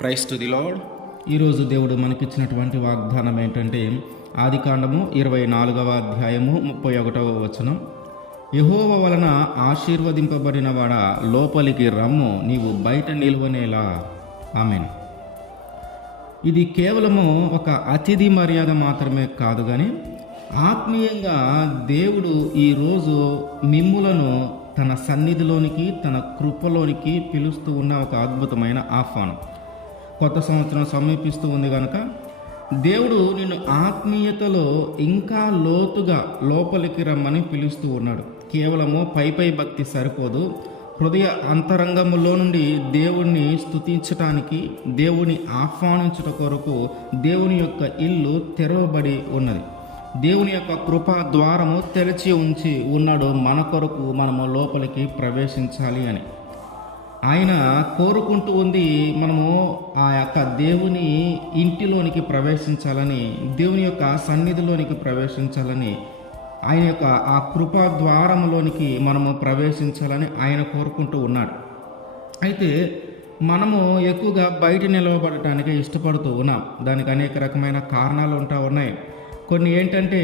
Praise to the lord. ఈరోజు దేవుడు మనకిచ్చినటువంటి వాగ్దానం ఏంటంటే ఆదికాండము 24వ అధ్యాయము 31వ వచనం. యెహోవా వలన ఆశీర్వదింపబడిన వాడా లోపలికి రమ్ము, నీవు బయట నిలువనేలా. ఆమేన్. ఇది కేవలము ఒక అతిథి మర్యాద మాత్రమే కాదు, కానీ ఆత్మీయంగా దేవుడు ఈరోజు మిమ్ములను తన సన్నిధిలోనికి, తన కృపలోనికి పిలుస్తూ ఉన్న ఒక అద్భుతమైన ఆహ్వానం. కొత్త సంవత్సరం సమీపిస్తూ ఉంది కనుక దేవుడు నిన్ను ఆత్మీయతలో ఇంకా లోతుగా లోపలికి రమ్మని పిలుస్తూ ఉన్నాడు. కేవలము పై భక్తి సరిపోదు. హృదయ అంతరంగములో నుండి దేవుణ్ణి స్తుతించటానికి, దేవుని ఆహ్వానించుట కొరకు దేవుని యొక్క ఇల్లు తెరవబడి ఉన్నది. దేవుని యొక్క కృపా ద్వారము తెరిచి ఉంచి ఉన్నాడు మన కొరకు మనము లోపలికి ప్రవేశించాలి అని. ఆయన కోరుకుంటూ ఉంది మనము ఆ యొక్క దేవుని ఇంటిలోనికి ప్రవేశించాలని, దేవుని యొక్క సన్నిధిలోనికి ప్రవేశించాలని, ఆయన యొక్క ఆ కృపా ద్వారములోనికి మనము ప్రవేశించాలని ఆయన కోరుకుంటూ ఉన్నాడు. అయితే మనము ఎక్కువగా బయట నిలవబడటానికి ఇష్టపడుతూ ఉన్నాం. దానికి అనేక రకమైన కారణాలు ఉన్నాయి. కొన్ని ఏంటంటే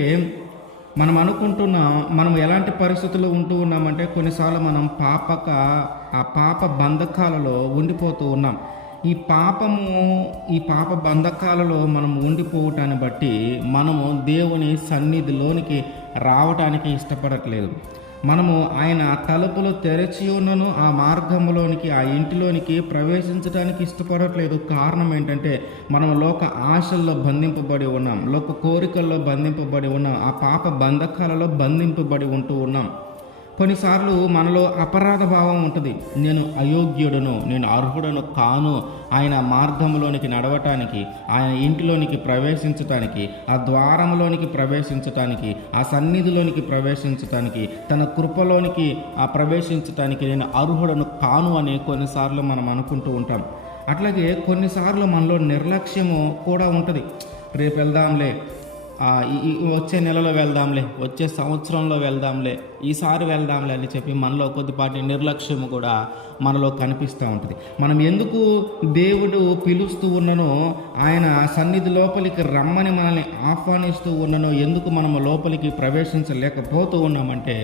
మనం అనుకుంటున్నాం, మనం ఎలాంటి పరిస్థితుల్లో ఉంటూ ఉన్నామంటే కొన్నిసార్లు మనం ఆ పాప బంధకాలలో ఉండిపోతూ ఉన్నాం. ఈ పాప బంధకాలలో మనం ఉండిపోవటాన్ని బట్టి మనము దేవుని సన్నిధిలోనికి రావటానికి ఇష్టపడట్లేదు. మనము ఆయన తలుపులు తెరచి ఉన్నను ఆ మార్గంలోనికి, ఆ ఇంటిలోనికి ప్రవేశించడానికి ఇష్టపడట్లేదు. కారణం ఏంటంటే మనం లోక ఆశల్లో బంధింపబడి ఉన్నాం, లోక కోరికల్లో బంధింపబడి ఉన్నాం, ఆ పాప బంధకాలలో బంధింపబడి ఉంటూ ఉన్నాం. కొన్నిసార్లు మనలో అపరాధ భావం ఉంటుంది. నేను అయోగ్యుడను, నేను అర్హుడను కాను ఆయన మార్గంలోనికి నడవటానికి, ఆయన ఇంటిలోనికి ప్రవేశించటానికి, ఆ ద్వారంలోనికి ప్రవేశించటానికి, ఆ సన్నిధిలోనికి ప్రవేశించటానికి, తన కృపలోనికి ప్రవేశించటానికి నేను అర్హుడను కాను అని కొన్నిసార్లు మనం అనుకుంటూ ఉంటాం. అట్లాగే కొన్నిసార్లు మనలో నిర్లక్ష్యము కూడా ఉంటుంది. రేపు వెళ్దాంలే, వచ్చే నెలలో వెళ్దాంలే, వచ్చే సంవత్సరంలో వెళ్దాంలే, ఈసారి వెళ్దాంలే అని చెప్పి మనలో కొద్దిపాటి నిర్లక్ష్యము కూడా మనలో కనిపిస్తూ ఉంటుంది. మనం ఎందుకు దేవుడు పిలుస్తూ ఉన్ననో, ఆయన సన్నిధి లోపలికి రమ్మని మనల్ని ఆహ్వానిస్తూ ఉన్ననో, ఎందుకు మనము లోపలికి ప్రవేశించలేకపోతూ ఉన్నామంటే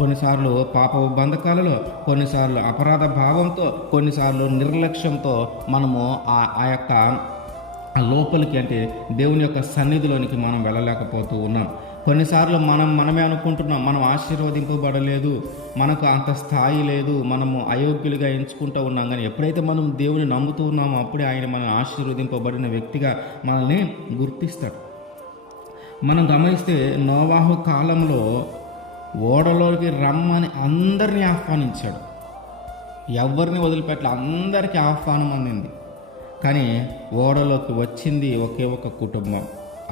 కొన్నిసార్లు పాప బంధకాలలో, కొన్నిసార్లు అపరాధ భావంతో, కొన్నిసార్లు నిర్లక్ష్యంతో మనము ఆ యొక్క లోపలికి అంటే దేవుని యొక్క సన్నిధిలోనికి మనం వెళ్ళలేకపోతూ ఉన్నాం. కొన్నిసార్లు మనమే అనుకుంటున్నాం మనం ఆశీర్వదింపబడలేదు, మనకు అంత స్థాయి లేదు, మనము అయోగ్యులుగా ఎంచుకుంటూ ఉన్నాం. కానీ ఎప్పుడైతే మనం దేవుని నమ్ముతూ ఉన్నామో అప్పుడే ఆయన మనం ఆశీర్వదింపబడిన వ్యక్తిగా మనల్ని గుర్తిస్తాడు. మనం గమనిస్తే నోవాహు కాలంలో ఓడలోకి రమ్మని అందరినీ ఆహ్వానించాడు. ఎవరిని వదిలిపెట్టలే, అందరికీ ఆహ్వానం అందింది. కానీ ఓడలోకి వచ్చింది ఒకే ఒక కుటుంబం.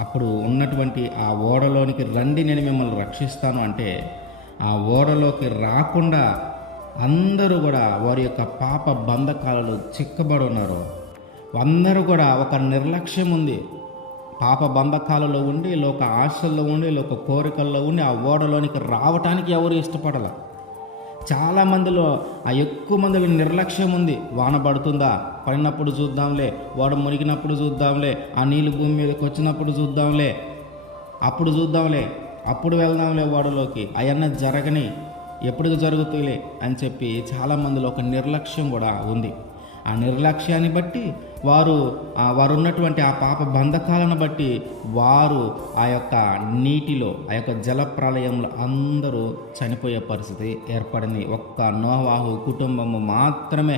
అప్పుడు ఉన్నటువంటి ఆ ఓడలోనికి రండి, నేను మిమ్మల్ని రక్షిస్తాను అంటే ఆ ఓడలోకి రాకుండా అందరూ కూడా వారి యొక్క పాప బంధకాలలో చిక్కబడి ఉన్నారు. అందరూ కూడా ఒక నిర్లక్ష్యం ఉంది. పాప బంధకాలలో ఉండి, లోక ఆశల్లో ఉండి, లోక కోరికల్లో ఉండి ఆ ఓడలోనికి రావటానికి ఎవరు ఇష్టపడాల. చాలామందిలో ఎక్కువ మందిలో నిర్లక్ష్యం ఉంది. వాన పడుతుందా, పడినప్పుడు చూద్దాంలే, ఓడ మునిగినప్పుడు చూద్దాంలే, ఆ నీళ్ళు భూమి మీదకి వచ్చినప్పుడు చూద్దాంలే, అప్పుడు వెళ్దాంలే ఓడలోకి, అవన్నీ జరగని, ఎప్పుడు జరుగుతాయిలే అని చెప్పి చాలామందిలో ఒక నిర్లక్ష్యం కూడా ఉంది. ఆ నిర్లక్ష్యాన్ని బట్టి వారు ఉన్నటువంటి ఆ పాప బంధకాలను బట్టి వారు ఆ యొక్క నీటిలో, ఆ యొక్క జల ప్రళయంలో అందరూ చనిపోయే పరిస్థితి ఏర్పడింది. ఒక్క నోవాహు కుటుంబము మాత్రమే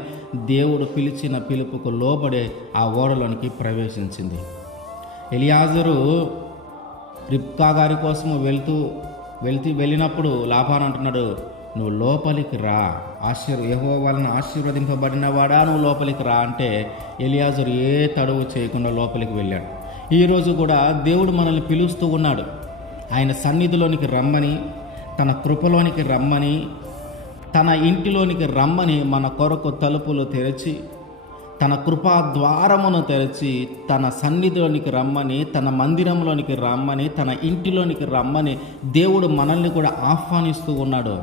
దేవుడు పిలిచిన పిలుపుకు లోబడే ఆ ఓడలోనికి ప్రవేశించింది. ఎలియాజరు రిబ్కా గారి కోసము వెళ్ళినప్పుడు లాబాను అంటున్నాడు, నువ్వు లోపలికి రా, యెహోవా వలన ఆశీర్వదింపబడిన వాడా నువ్వు లోపలికి రా అంటే ఎలియాజరు ఏ తడువు చేయకుండా లోపలికి వెళ్ళాడు. ఈరోజు కూడా దేవుడు మనల్ని పిలుస్తూ ఉన్నాడు. ఆయన సన్నిధిలోనికి రమ్మని, తన కృపలోనికి రమ్మని, తన ఇంటిలోనికి రమ్మని మన కొరకు తలుపులు తెరిచి, తన కృపా ద్వారమును తెరిచి, తన సన్నిధిలోనికి రమ్మని, తన మందిరంలోనికి రమ్మని, తన ఇంటిలోనికి రమ్మని దేవుడు మనల్ని కూడా ఆహ్వానిస్తూ ఉన్నాడు.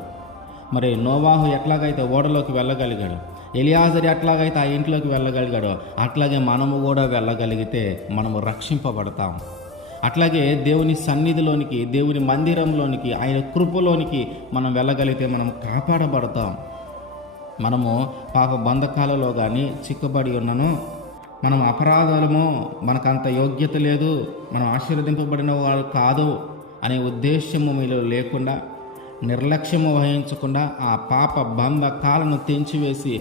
మరి నోవాహు ఎట్లాగైతే ఓడలోకి వెళ్ళగలిగాడు, ఎలియాజరు ఎట్లాగైతే ఆ ఇంట్లోకి వెళ్ళగలిగాడో అట్లాగే మనము కూడా వెళ్ళగలిగితే మనము రక్షింపబడతాం. అట్లాగే దేవుని సన్నిధిలోనికి, దేవుని మందిరంలోనికి, ఆయన కృపలోనికి మనం వెళ్ళగలిగితే మనం కాపాడబడతాం. మనము పాప బంధకాలలో కానీ చిక్కుబడి ఉన్నను, మనం అపరాధము, మనకంత యోగ్యత లేదు, మనం ఆశీర్వదింపబడిన వాళ్ళు కాదు అనే ఉద్దేశము మీలో లేకుండా, నిర్లక్ష్యము వహించకుండా ఆ పాప బంధకాలను తెంచివేసి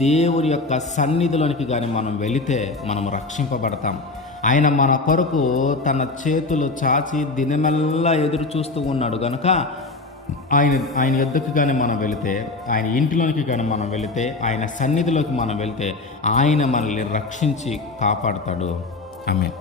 దేవుని యొక్క సన్నిధిలోనికి కానీ మనం వెళితే మనం రక్షింపబడతాం. ఆయన మన కొరకు తన చేతులు చాచి దినమెల్లా ఎదురు చూస్తూ ఉన్నాడు కనుక ఆయన యుద్ధకు కానీ మనం వెళితే, ఆయన ఇంటిలోనికి కానీ మనం వెళితే, ఆయన సన్నిధిలోకి మనం వెళితే ఆయన మనల్ని రక్షించి కాపాడుతాడు. ఆమేన్.